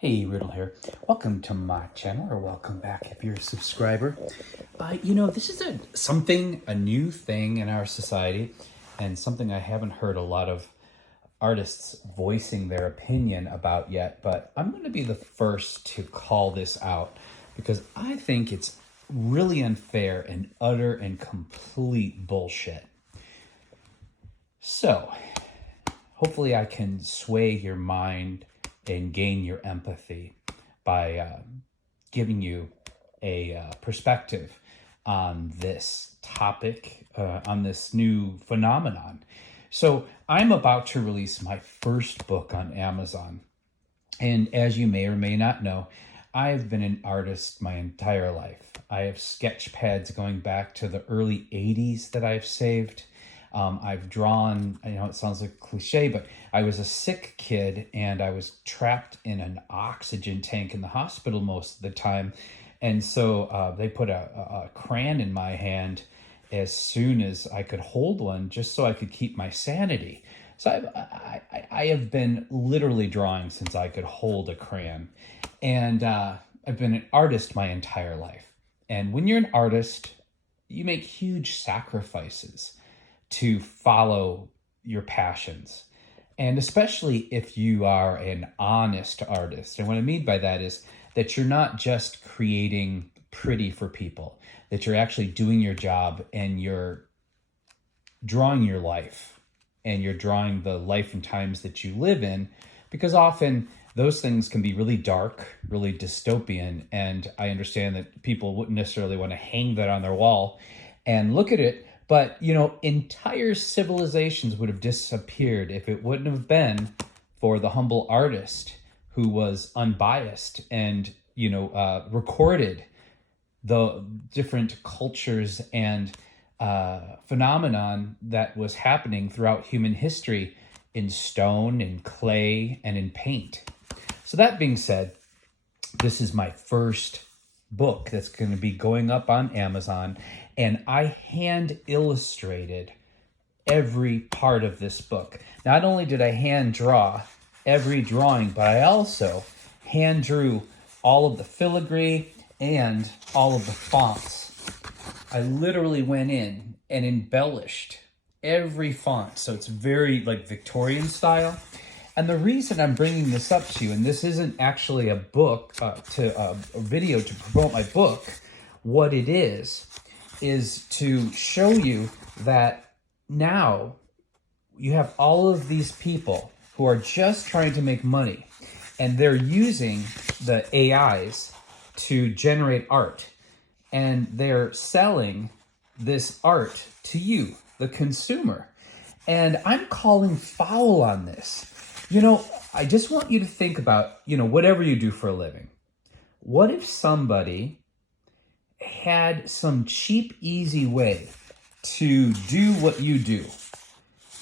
Hey, Riddle here. Welcome to my channel, or welcome back if you're a subscriber. This is a new thing in our society, and something I haven't heard a lot of artists voicing their opinion about yet, but I'm going to be the first to call this out because I think it's really unfair and utter and complete bullshit. So, hopefully I can sway your mind and gain your empathy by giving you a perspective on this topic, on this new phenomenon. So I'm about to release my first book on Amazon. And as you may or may not know, I've been an artist my entire life. I have sketch pads going back to the early 80s that I've saved. I've drawn, I know it sounds like a cliche, but I was a sick kid and I was trapped in an oxygen tank in the hospital most of the time. And so they put a crayon in my hand as soon as I could hold one, just so I could keep my sanity. So I have been literally drawing since I could hold a crayon. And I've been an artist my entire life. And when you're an artist, you make huge sacrifices to follow your passions. And especially if you are an honest artist. And what I mean by that is that you're not just creating pretty for people, that you're actually doing your job and you're drawing your life and you're drawing the life and times that you live in, because often those things can be really dark, really dystopian. And I understand that people wouldn't necessarily want to hang that on their wall and look at it. But, entire civilizations would have disappeared if it wouldn't have been for the humble artist who was unbiased and, recorded the different cultures and phenomenon that was happening throughout human history in stone, in clay, and in paint. So that being said, this is my first book that's going to be going up on Amazon, and I hand illustrated every part of this book. Not only did I hand draw every drawing, but I also hand drew all of the filigree and all of the fonts. I literally went in and embellished every font, so it's very Victorian style. And the reason I'm bringing this up to you, and this isn't actually a book, a video to promote my book, what it is to show you that now you have all of these people who are just trying to make money, and they're using the AIs to generate art, and they're selling this art to you, the consumer. And I'm calling foul on this. I just want you to think about, whatever you do for a living. What if somebody had some cheap, easy way to do what you do?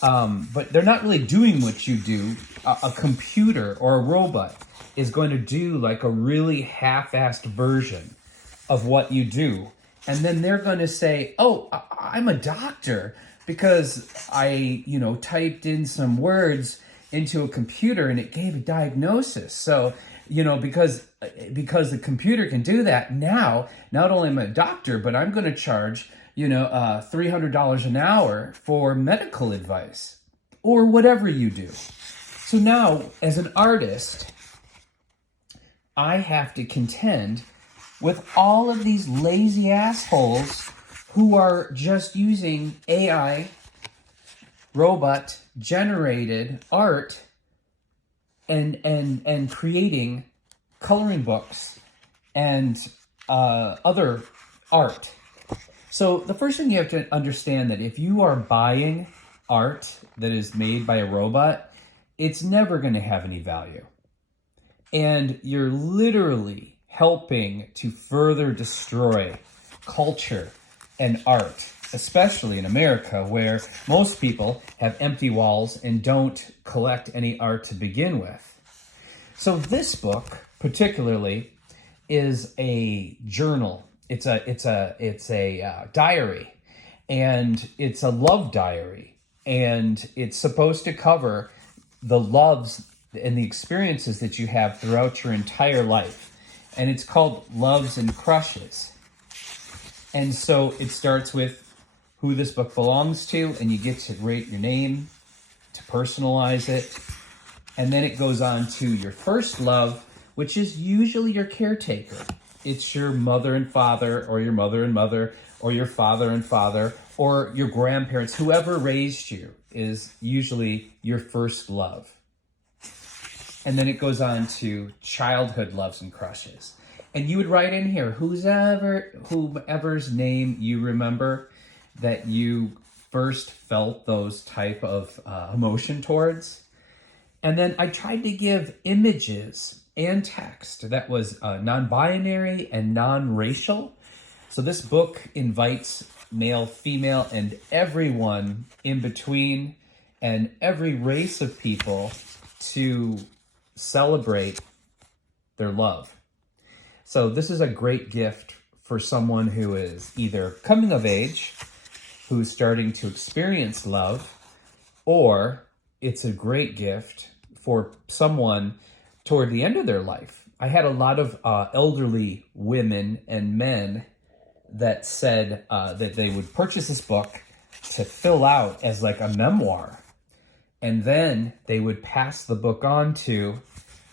But they're not really doing what you do. A computer or a robot is going to do like a really half-assed version of what you do. And then they're going to say, oh, I'm a doctor because I, typed in some words into a computer and it gave a diagnosis. So, because the computer can do that now, not only am I a doctor, but I'm going to charge, $300 an hour for medical advice or whatever you do. So now, as an artist, I have to contend with all of these lazy assholes who are just using AI robot generated art and creating coloring books and other art. So the first thing you have to understand that if you are buying art that is made by a robot, it's never going to have any value. And you're literally helping to further destroy culture and art, especially in America, where most people have empty walls and don't collect any art to begin with. So this book, particularly, is a journal. It's a diary, and it's a love diary, and it's supposed to cover the loves and the experiences that you have throughout your entire life. And it's called Loves and Crushes. And so it starts with who this book belongs to, and you get to rate your name, to personalize it. And then it goes on to your first love, which is usually your caretaker. It's your mother and father, or your mother and mother, or your father and father, or your grandparents. Whoever raised you is usually your first love. And then it goes on to childhood loves and crushes. And you would write in here whomever's name you remember that you first felt those type of emotion towards. And then I tried to give images and text that was non-binary and non-racial. So this book invites male, female, and everyone in between, and every race of people to celebrate their love. So this is a great gift for someone who is either coming of age, who's starting to experience love, or it's a great gift for someone toward the end of their life. I had a lot of elderly women and men that said that they would purchase this book to fill out as like a memoir. And then they would pass the book on to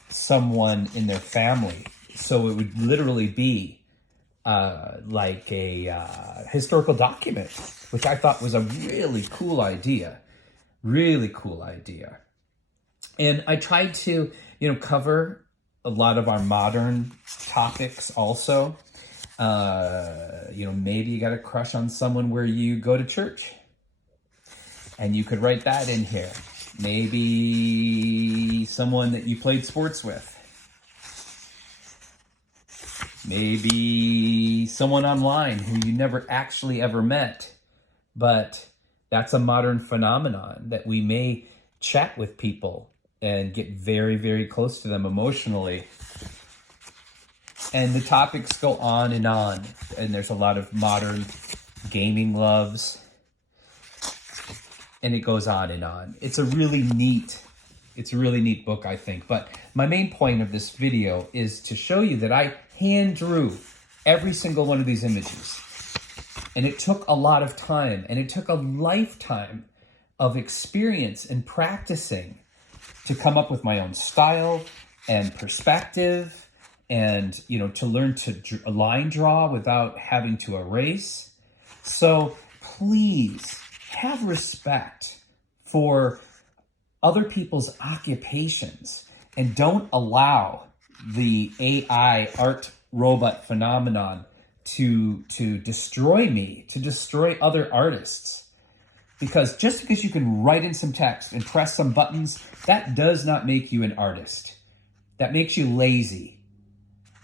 someone in their family. So it would literally be like a historical document, which I thought was a really cool idea. Really cool idea. And I tried to, cover a lot of our modern topics also. Maybe you got a crush on someone where you go to church. And you could write that in here. Maybe someone that you played sports with. Maybe someone online who you never actually ever met. But that's a modern phenomenon that we may chat with people and get very, very close to them emotionally. And the topics go on. And there's a lot of modern gaming loves. And it goes on and on. It's a really neat book, I think. But my main point of this video is to show you that I hand drew every single one of these images. And it took a lot of time, and it took a lifetime of experience and practicing to come up with my own style and perspective, and to learn to line draw without having to erase. So please have respect for other people's occupations, and don't allow the AI art robot phenomenon to destroy me, to destroy other artists. Because just because you can write in some text and press some buttons, that does not make you an artist. That makes you lazy.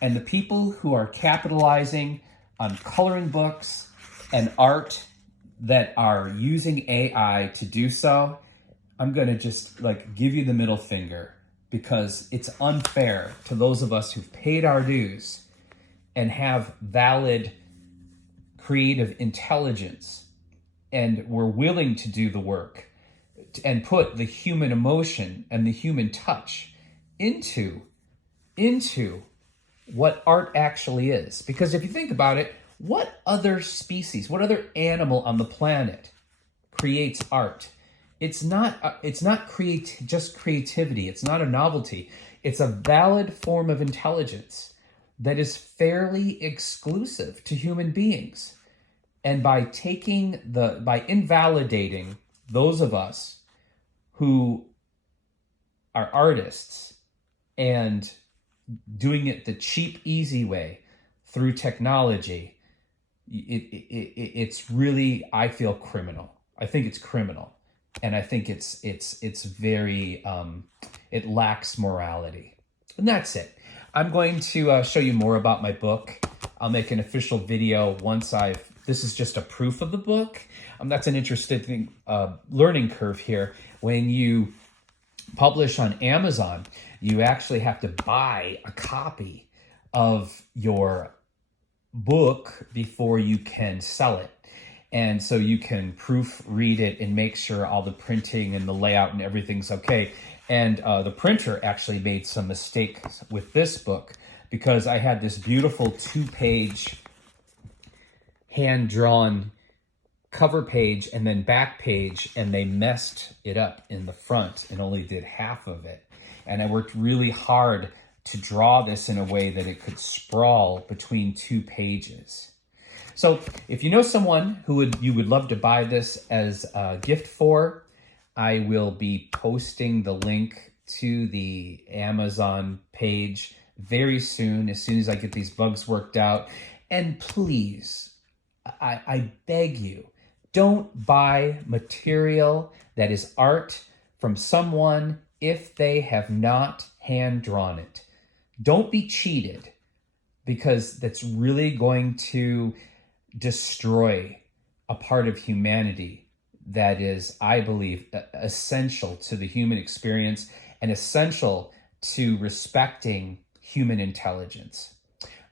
And the people who are capitalizing on coloring books and art that are using AI to do so, I'm going to just give you the middle finger, because it's unfair to those of us who've paid our dues and have valid creative intelligence, and we're willing to do the work and put the human emotion and the human touch into what art actually is. Because if you think about it, what other species, what other animal on the planet creates art? It's not just creativity. It's not a novelty. It's a valid form of intelligence that is fairly exclusive to human beings. And by invalidating those of us who are artists and doing it the cheap, easy way through technology, it's really, I feel, criminal. I think it's criminal. And I think it's very, it lacks morality. And that's it. I'm going to show you more about my book. I'll make an official video once this is just a proof of the book. That's an interesting learning curve here. When you publish on Amazon, you actually have to buy a copy of your book before you can sell it. And so you can proofread it and make sure all the printing and the layout and everything's okay. And the printer actually made some mistakes with this book because I had this beautiful 2-page hand-drawn cover page and then back page, and they messed it up in the front and only did half of it. And I worked really hard to draw this in a way that it could sprawl between 2 pages. So if you know someone who you would love to buy this as a gift for, I will be posting the link to the Amazon page very soon as I get these bugs worked out. And please, I beg you, don't buy material that is art from someone if they have not hand-drawn it. Don't be cheated, because that's really going to destroy a part of humanity that is, I believe, essential to the human experience and essential to respecting human intelligence.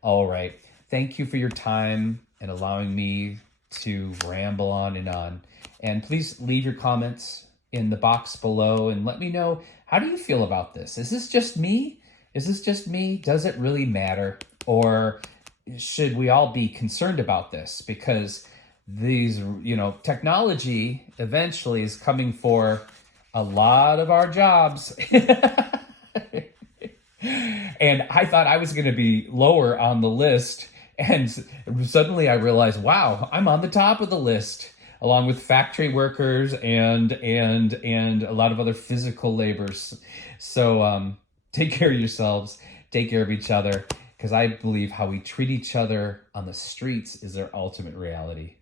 All right. Thank you for your time and allowing me to ramble on and on. And please leave your comments in the box below and let me know, how do you feel about this? Is this just me? Is this just me? Does it really matter? Or should we all be concerned about this? Because these, technology eventually is coming for a lot of our jobs. And I thought I was going to be lower on the list. And suddenly I realized, wow, I'm on the top of the list, along with factory workers and a lot of other physical labors. So take care of yourselves, take care of each other, because I believe how we treat each other on the streets is our ultimate reality.